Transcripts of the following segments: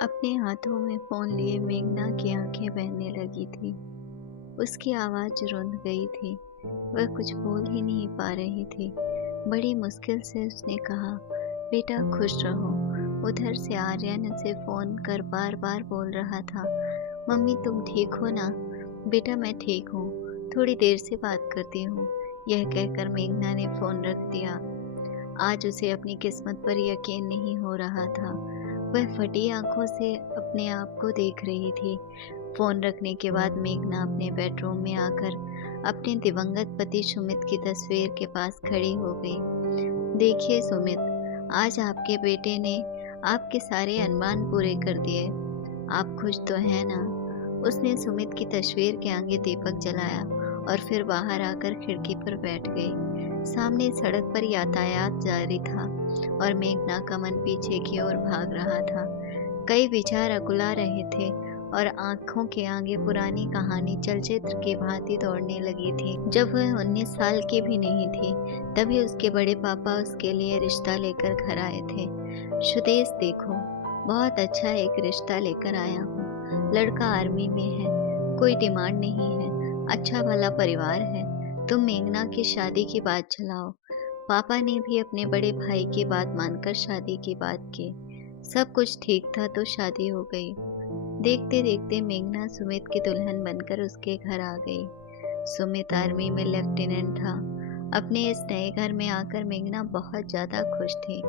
अपने हाथों में फ़ोन लिए मेघना की आंखें बहने लगी थी। उसकी आवाज़ रुंध गई थी। वह कुछ बोल ही नहीं पा रही थी। बड़ी मुश्किल से उसने कहा, बेटा खुश रहो। उधर से आर्यन उसे फ़ोन कर बार बार बोल रहा था, मम्मी तुम ठीक हो ना? बेटा मैं ठीक हूँ, थोड़ी देर से बात करती हूँ। यह कहकर मेघना ने फ़ोन रख दिया। आज उसे अपनी किस्मत पर यकीन नहीं हो रहा था। वह फटी आंखों से अपने आप को देख रही थी। फ़ोन रखने के बाद मेघना अपने बेडरूम में आकर अपने दिवंगत पति सुमित की तस्वीर के पास खड़ी हो गई। देखिए सुमित, आज आपके बेटे ने आपके सारे अरमान पूरे कर दिए। आप खुश तो हैं ना? उसने सुमित की तस्वीर के आगे दीपक जलाया और फिर बाहर आकर खिड़की पर बैठ गई। सामने सड़क पर यातायात जारी था और मेघना का मन पीछे की ओर भाग रहा था। कई विचार अकुला रहे थे और आंखों के आगे पुरानी कहानी चलचित्र की भांति दौड़ने लगी थी। जब वह 19 साल की भी नहीं थी, तभी उसके बड़े पापा उसके लिए रिश्ता लेकर घर आए थे। सुदेश देखो, बहुत अच्छा एक रिश्ता लेकर आया हूँ। लड़का आर्मी में है, कोई डिमांड नहीं है, अच्छा भला परिवार है। तुम मेघना की शादी की बात चलाओ। पापा ने भी अपने बड़े भाई की बात मानकर शादी की बात की। सब कुछ ठीक था तो शादी हो गई। देखते देखते मेघना सुमित की दुल्हन बनकर उसके घर आ गई। सुमित आर्मी में लेफ्टिनेंट था। अपने इस नए घर में आकर मेघना बहुत ज्यादा खुश थी।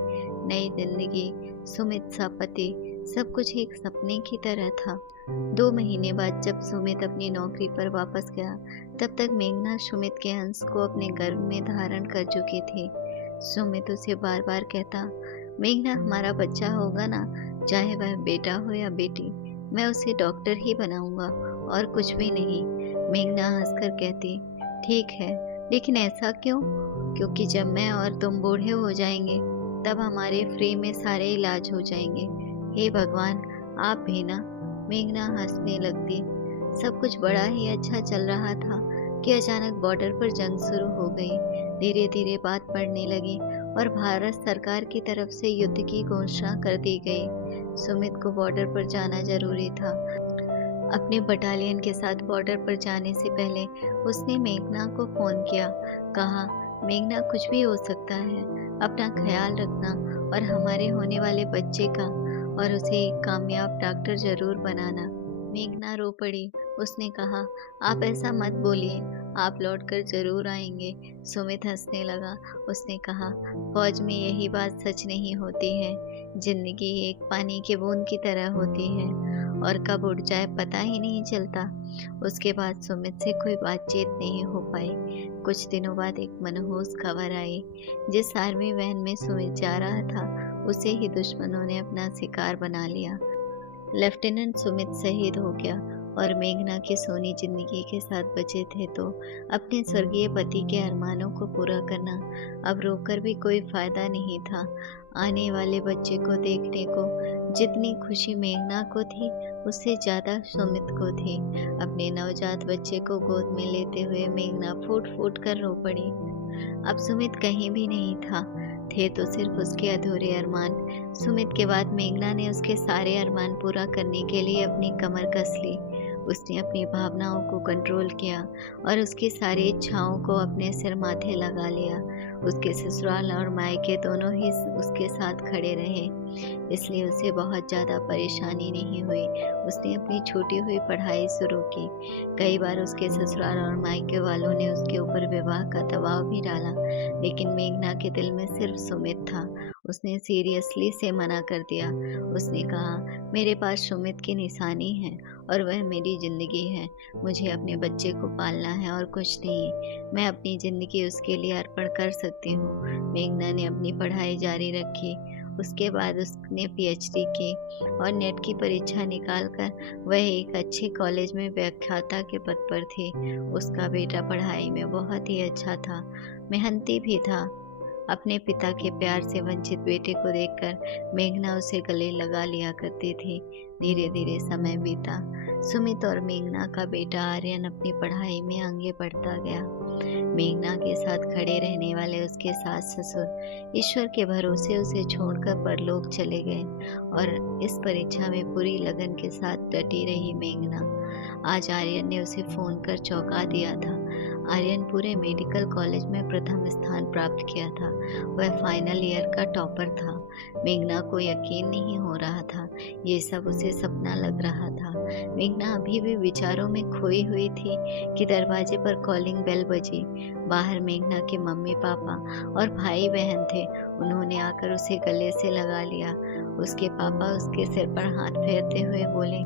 नई जिंदगी, सुमित सा पति, सब कुछ एक सपने की तरह था। 2 महीने बाद जब सुमित अपनी नौकरी पर वापस गया, तब तक मेघना सुमित के अंश को अपने गर्भ में धारण कर चुकी थी। सुमित उसे बार बार कहता, मेघना हमारा बच्चा होगा ना, चाहे वह बेटा हो या बेटी, मैं उसे डॉक्टर ही बनाऊंगा और कुछ भी नहीं। मेघना हंसकर कहती, ठीक है, लेकिन ऐसा क्यों? क्योंकि जब मैं और तुम बूढ़े हो जाएंगे, तब हमारे फ्री में सारे इलाज हो जाएंगे। हे भगवान, आप भी ना। मेघना हंसने लगती। सब कुछ बड़ा ही अच्छा चल रहा था कि अचानक बॉर्डर पर जंग शुरू हो गई। धीरे धीरे बात बढ़ने लगी और भारत सरकार की तरफ से युद्ध की घोषणा कर दी गई। सुमित को बॉर्डर पर जाना जरूरी था। अपने बटालियन के साथ बॉर्डर पर जाने से पहले उसने मेघना को फोन किया। कहा, मेघना कुछ भी हो सकता है, अपना ख्याल रखना और हमारे होने वाले बच्चे का और उसे एक कामयाब डॉक्टर जरूर बनाना। मेघना रो पड़ी। उसने कहा, आप ऐसा मत बोलिए, आप लौट कर जरूर आएंगे। सुमित हंसने लगा। उसने कहा, फौज में यही बात सच नहीं होती है। जिंदगी एक पानी के बूंद की तरह होती है और कब उड़ जाए पता ही नहीं चलता। उसके बाद सुमित से कोई बातचीत नहीं हो पाई। कुछ दिनों बाद एक मनहूस खबर आई। जिस आर्मी वैन में सुमित जा रहा था, उसे ही दुश्मनों ने अपना शिकार बना लिया। लेफ्टिनेंट सुमित शहीद हो गया और मेघना की सोनी जिंदगी के साथ बचे थे तो अपने स्वर्गीय पति के अरमानों को पूरा करना अब रोकर भी कोई फायदा नहीं था। आने वाले बच्चे को देखने को जितनी खुशी मेघना को थी, उससे ज्यादा सुमित को थी। अपने नवजात बच्चे को गोद में लेते हुए मेघना फूट फूट कर रो पड़ी। अब सुमित कहीं भी नहीं था, थे तो सिर्फ उसके अधूरे अरमान। सुमित के बाद मेघना ने उसके सारे अरमान पूरा करने के लिए अपनी कमर कस ली। उसने अपनी भावनाओं को कंट्रोल किया और उसकी सारी इच्छाओं को अपने सिर माथे लगा लिया। उसके ससुराल और मायके दोनों ही उसके साथ खड़े रहे, इसलिए उसे बहुत ज़्यादा परेशानी नहीं हुई। उसने अपनी छूटी हुई पढ़ाई शुरू की। कई बार उसके ससुराल और मायके वालों ने उसके ऊपर विवाह का दबाव भी डाला, लेकिन मेघना के दिल में सिर्फ सुमित था। उसने सीरियसली से मना कर दिया। उसने कहा, मेरे पास सुमित की निशानी है और वह मेरी जिंदगी है। मुझे अपने बच्चे को पालना है और कुछ नहीं। मैं अपनी जिंदगी उसके लिए अर्पण कर सकती हूँ। मेघना ने अपनी पढ़ाई जारी रखी। उसके बाद उसने पीएचडी की और नेट की परीक्षा निकालकर वह एक अच्छे कॉलेज में व्याख्याता के पद पर थी। उसका बेटा पढ़ाई में बहुत ही अच्छा था, मेहनती भी था। अपने पिता के प्यार से वंचित बेटे को देखकर मेघना उसे गले लगा लिया करती थी। धीरे धीरे समय बीता। सुमित और मेघना का बेटा आर्यन अपनी पढ़ाई में आगे बढ़ता गया। मेघना के साथ खड़े रहने वाले उसके सास ससुर ईश्वर के भरोसे उसे छोड़कर परलोक चले गए और इस परीक्षा में पूरी लगन के साथ डटी रही मेघना। आज आर्यन ने उसे फोन कर चौंका दिया था। आर्यन पूरे मेडिकल कॉलेज में प्रथम स्थान प्राप्त किया था। वह फाइनल ईयर का टॉपर था। मेघना को यकीन नहीं हो रहा था, ये सब उसे सपना लग रहा था। मेघना अभी भी विचारों में खोई हुई थी कि दरवाजे पर कॉलिंग बेल बजी। बाहर मेघना के मम्मी पापा और भाई बहन थे। उन्होंने आकर उसे गले से लगा लिया। उसके पापा उसके सिर पर हाथ फेरते हुए बोले,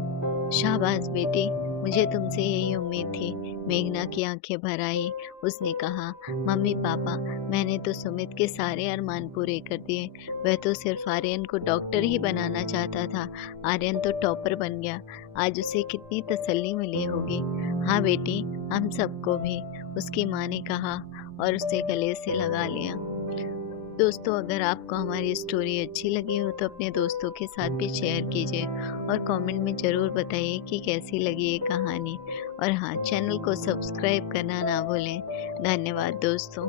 शाबाश बेटी, मुझे तुमसे यही उम्मीद थी। मेघना की आंखें भर आई। उसने कहा, मम्मी पापा, मैंने तो सुमित के सारे अरमान पूरे कर दिए। वह तो सिर्फ आर्यन को डॉक्टर ही बनाना चाहता था। आर्यन तो टॉपर बन गया। आज उसे कितनी तसल्ली मिली होगी। हाँ बेटी, हम सबको भी, उसकी माँ ने कहा और उसे गले से लगा लिया। दोस्तों, अगर आपको हमारी स्टोरी अच्छी लगी हो तो अपने दोस्तों के साथ भी शेयर कीजिए और कमेंट में ज़रूर बताइए कि कैसी लगी ये कहानी। और हाँ, चैनल को सब्सक्राइब करना ना भूलें। धन्यवाद दोस्तों।